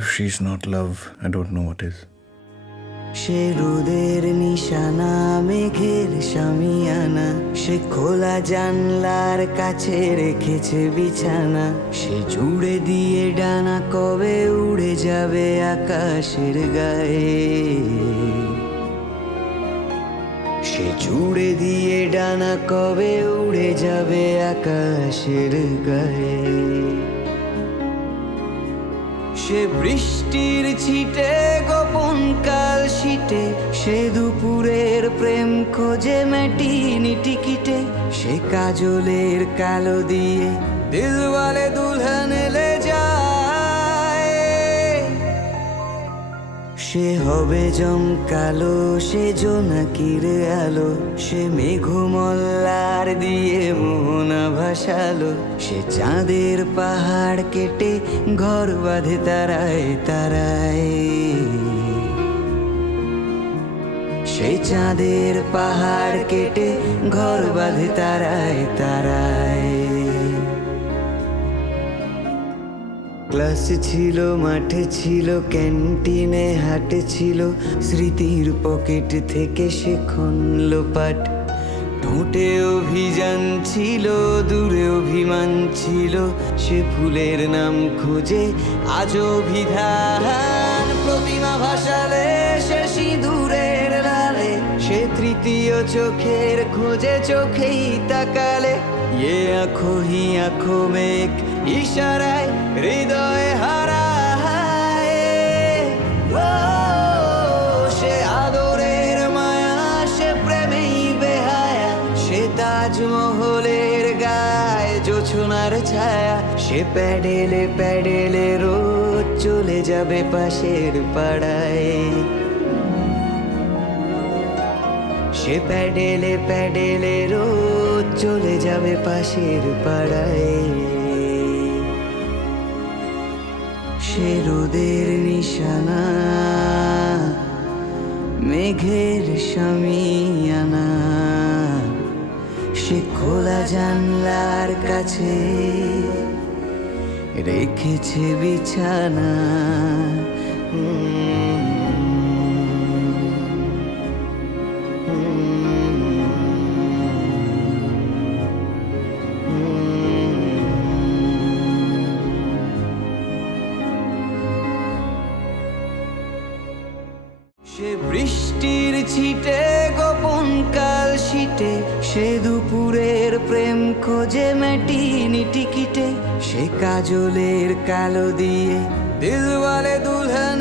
If she's not love, I don't know what is. সে রোদের নিশানা মেঘের শামিয়ানা, সে খোলা জানলার কাছে রেখেছে বিছানা। সে জুড়ে দিয়ে ডানা কবে উড়ে যাবে আকাশের গায়ে। সে জুড়ে দিয়ে ডানা কবে উড়ে যাবে আকাশের গায়ে। সে বৃষ্টির ছিটে গোপন কাল শীতে, সে দুপুরের প্রেম খোঁজে মেটিনি টিকিটে। সে কাজলের কালো দিয়ে দিলওয়ালে দুলহন লে যায়। সে হবে জমকালো, সে জোনাকির আলো, সে মেঘমল্লার দিয়ে মোহনা ভাসালো। সে চাঁদের পাহাড় কেটে ঘর বাঁধে তারায় তারায়। সে চাঁদের পাহাড় কেটে ঘর বাঁধে তারায় তারায়। ক্লাস ছিল, মাঠে ছিল, ক্যান্টিনে হাটে ছিল, স্মৃতির পকেট থেকে সে খনল পাট। ঠোঁটে অভিযান ছিল, দূরে অভিমান ছিল, সে ফুলের নাম খোঁজে আজ অভিধান। প্রতিমা ভাসালে সে সিঁদুরের লালে, সে তৃতীয় চোখের খোঁজে চোখেই তাকালে। ইয়ে আঁখো হি আঁখো মেঘ ইশারায় হৃদয় হারায়। ও সে আদরের মায়া, সে প্রেমেই বেহায়া, সে তাজমহলের গায়ে জোছনার ছায়া। সে প্যাডেলে প্যাডেলে রোজ চলে যাবে পাশের পাড়ায়। সে প্যাডেলে প্যাডেলে রোজ চলে যাবে পাশের পাড়ায়। সে রোদের নিশানা মেঘের শামিয়ানা, সে খোলা জানলার কাছে রেখেছে বিছানা। সে বৃষ্টির ছিটে গোপন কাল শীতে, সে দুপুরের প্রেম খোঁজে মেটিনি টিকিটে। সে কাজলের কালো দিয়ে দিলওয়ালে দুলহন